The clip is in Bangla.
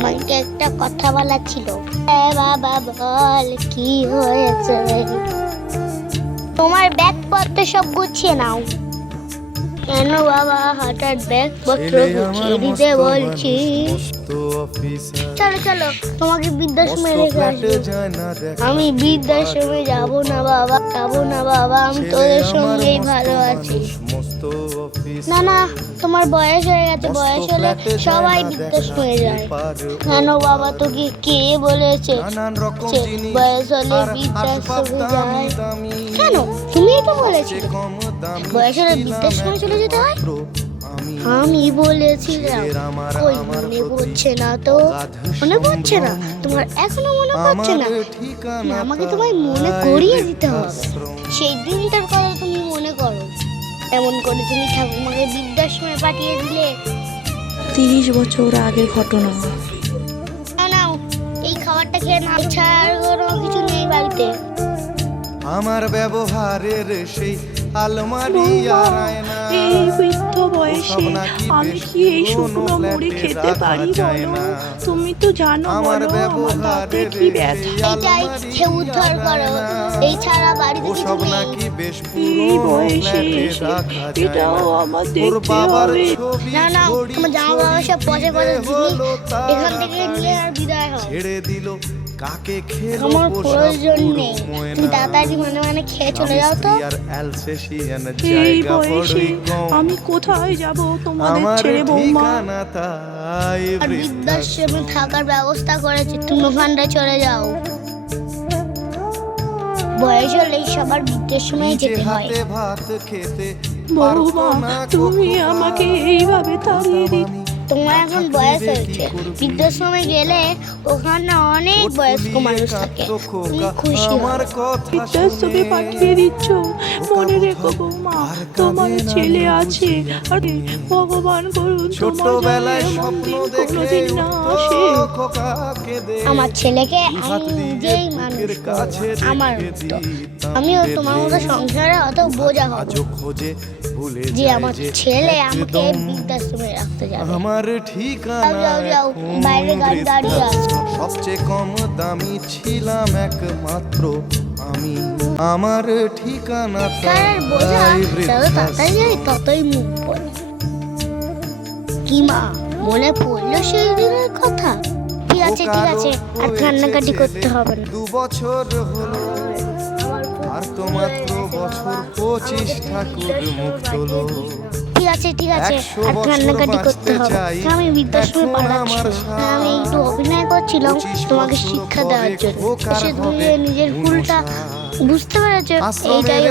তোমাকে একটা কথা বলার ছিল। বাবা বল কি হয়েছে? তোমার ব্যাগপত্র সব গুছিয়ে নাও। কেন বাবা হঠাৎ ব্যাগপত্র গুছিয়ে দিতে বলছি? চলো চলো, তোমাকে বৃদ্ধাশ্রমে রেখে আসবো। আমি বৃদ্ধাশ্রমে যাবো না বাবা, যাবো না বাবা, আমি তোদের সঙ্গেই ভালো আছি। না না, তোমার বয়স হয়ে গেছে, বয়স হলে সবাই বৃদ্ধাশ্রমে যায়। কেন বাবা, তোকে কে বলেছে বয়স হলে বৃদ্ধাশ্রমে যায়? কেন, তুমিই তো বলেছিলে বয়স হলে বৃদ্ধাশ্রমে চলে যেতে হয়। আমি বলেছিলাম। কই, মনে পড়ছে না তো? মনে পড়ছে না তোমার? এখনো মনে পড়ছে না? আমাকে তোমায় মনে করিয়ে দিতে হবে। সেই দিনটার কথা তুমি মনে করো। এমন করে তুমি ঠাকুমাকে বৃদ্ধাশ্রমে পাঠিয়ে দিলে। 30 বছর আগের ঘটনা। নাও, এই খাবারটা খেয়ে না, ছাড়া আর কোনো কিছু নেই বাড়িতে। আমার ব্যবহারের সেই আলমারি আর আয়না, এই বৃদ্ধ বয়সে আমি কি এই শুকনো মুড়ি খেতে পারি বলো? তুমি তো জানো আমার বলো আমার দাঁতে কি ব্যথা। এইটাই খেয়ে উদ্ধার করো, এই ছাড়া বাড়িতে কিছু সব নেই। নাকি বেশ এই বয়সে এসে এটাও আমার দেখতে হবে। না না, তোমার জামা কাপড় সব পচে পচে জিনিস এখান থেকে নিয়ে আর বিদায় হও। ছেড়ে দিল কাকে খেলো আমার প্রয়োজন নেই, তুমি তাড়াতাড়ি মানে খেয়ে চলে যাও তো। এই বয়সে আমি কোথায় যাব তোমাদের ছেড়ে বৌমা? আর বৃদ্ধাশ্রমে থাকার ব্যবস্থা করেছে, তুমি ওখানটায় চলে যাও। বয়স হলেই সবার বৃদ্ধাশ্রমে যেতে হয়। বৌমা, তুমি আমাকে এইভাবে তাড়িয়ে দিলে। তোমার এখন বয়স হয়েছে, বৃদ্ধাশ্রমে গেলে ওখানে অনেক বয়স্ক মানুষ থাকে, তুমি খুশি হও। বৃদ্ধাশ্রমে পাঠিয়ে দিচ্ছ, মনে রেখো বৌমা তোমার ছেলে আছে। আর ভগবান করুন তোমার এমন দিন কোনোদিন না আসে। আমার ছেলেকে আমি নিজেই মানুষ করবো, আমার মতো। আমিও তোমার মতো সংসারে অত বোঝা হব যে আমার ছেলে আমাকে বৃদ্ধাশ্রমে রাখতে যাবে। আমার ঠিকানা যাও যাও, বাইরে গাড়ি দাঁড়িয়ে আছে। সবচেয়ে কম দামি ছিলাম একমাত্র আমি। আমার ঠিকানা কার বোঝা যত তাড়াতাড়ি যায় ততই মুখ পড়ে। কি মা, মনে পড়লো সেই দিনের কথা? ঠিক আছে ঠিক আছে, আর কান্নাকাটি করতে হবে না। 2 বছর হলো আর তো মাত্র বছর 25 ঠাকুর মুখ তোলো। ঠিক আছে ঠিক আছে, আর কান্নাকাটি করতে হবে না। আমি বৃদ্ধাশ্রমে পাঠাচ্ছি না, আমি একটু অভিনয় করছিলাম তোমাকে শিক্ষা দেওয়ার জন্য। সে তুমি নিজের ভুলটা বুঝতে পেরেছো, এইটাই